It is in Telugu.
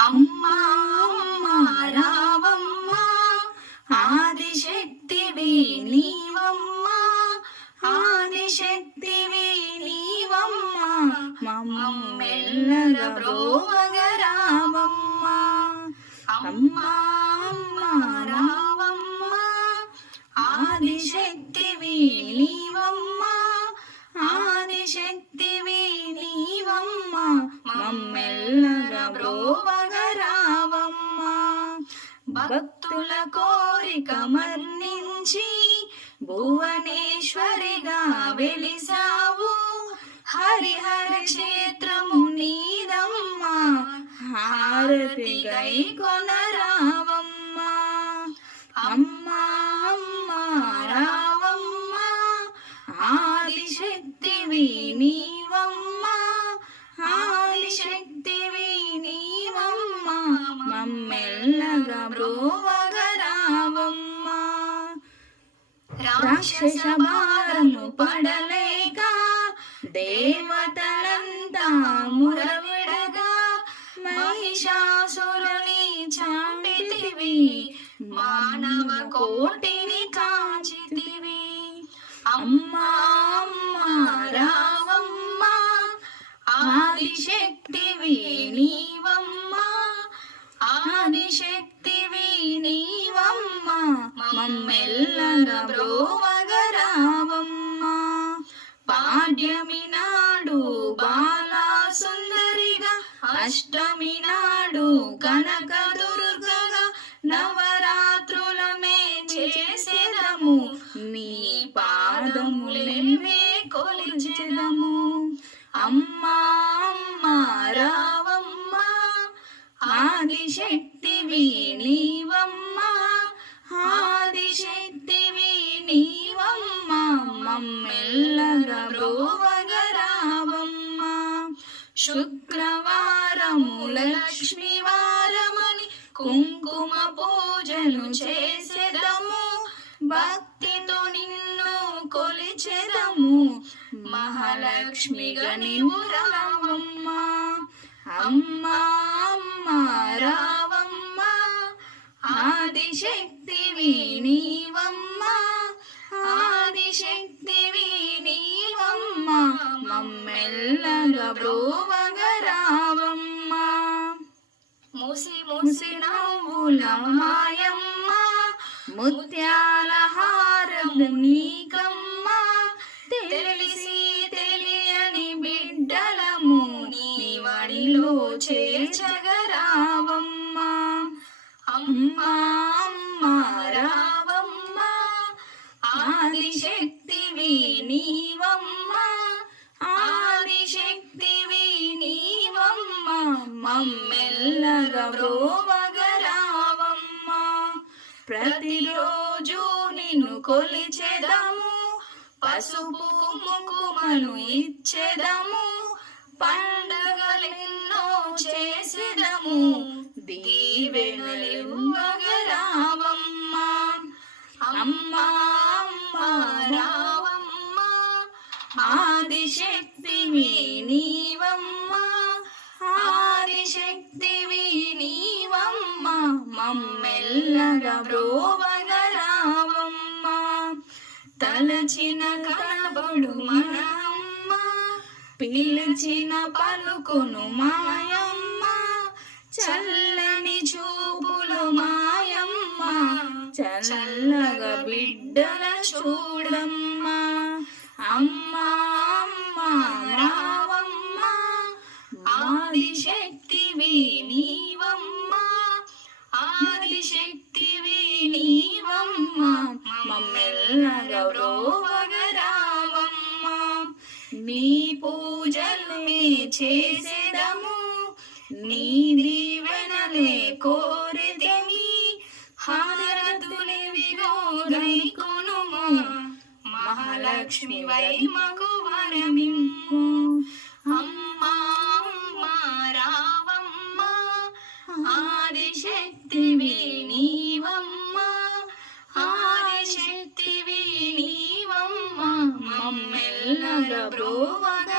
అమ్మా అమ్మా రావమ్మ ఆదిశక్తివి నీవమ్మా ఆదిశక్తివి నీవమ్మా మమ్మెల్లర బ్రోవగరావమ్మా భక్తుల కోరిక మన్నించి భువనేశ్వరిగా వెలిసావు. హరిహర క్షేత్రము నీదమ్మా హారతి గై కొనరావమ్మా. అమ్మా అమ్మా రావమ్మా ఆదిశక్తివి నీవమ్మా ఆదిశక్తివి మమ్మెల్లగా రాక్షస భారము పడలేక దేవతలంతా మురవిడగా మహిషాసురుని చాంపితివి మానవ కోటిని కాచితివి. అమ్మా అమ్మా రావమ్మ ఆదిశక్తివి నీవమ్మా ఆదిశక్తి బ్రోవగరావమ్మా పాడ్యమి నాడు బాలా సుందరిగా అష్టమి నాడు కనక దుర్గగా నవరాత్రుల మే చేసేదము. నీ పాదములే కొలిచెదము. అమ్మా అమ్మా రావమ్మా. ఆదిశక్తివి నీవమ్మా మమ్మెల్లగా శుక్రవారము లక్ష్మివారమని కుంకుమ పూజను చేసేదము. భక్తితో నిన్ను కొలిచెదము. మహాలక్ష్మిగా నీవు రావమ్మా. అమ్మా అమ్మా రావమ్మా. ఆదిశక్తివి మమ్మెల్లగా బ్రోవగరావమ్మా ముసి ముసి నవ్వుల మాయమ్మ. ముత్యాల హారము నీకమ్మా. తెలిసి తెలియని బిడ్డలము నీ వడిలో చేర్చగరావమ్మా. అమ్మా అమ్మా రావమ్మా. ఆదిశక్తివి నీవమ్మా. మమ్మెల్లగా బ్రోవగరావమ్మా. ప్రతిరోజు నిన్ను కొలిచెదము పసుపు కుంకుమను ఇచ్చెదము పండగలెన్నో చేసెదము దీవెనలివ్వగరావమ్మా బ్రోవగరావమ్మా తలచిన కనబడు మనమ్మ. పిలిచిన పలుకును మాయమ్మ. చల్లని చూపులు మాయమ్మ. చల్లగా బిడ్డల చూడమ్మా. అమ్మా రావమ్మ మమ్మెల్ల గౌరవగరావమ్మ నీ పూజలు మే చేసేదము నీ దీవెనలే కోరిదమి. హారతులివిగో గైకొనుము మహాలక్ష్మి వై మగు వరమిమ్ము. అమ్మా అమ్మా రావమ్మ ఆదిశక్తివి నీ নীল ব্রুবন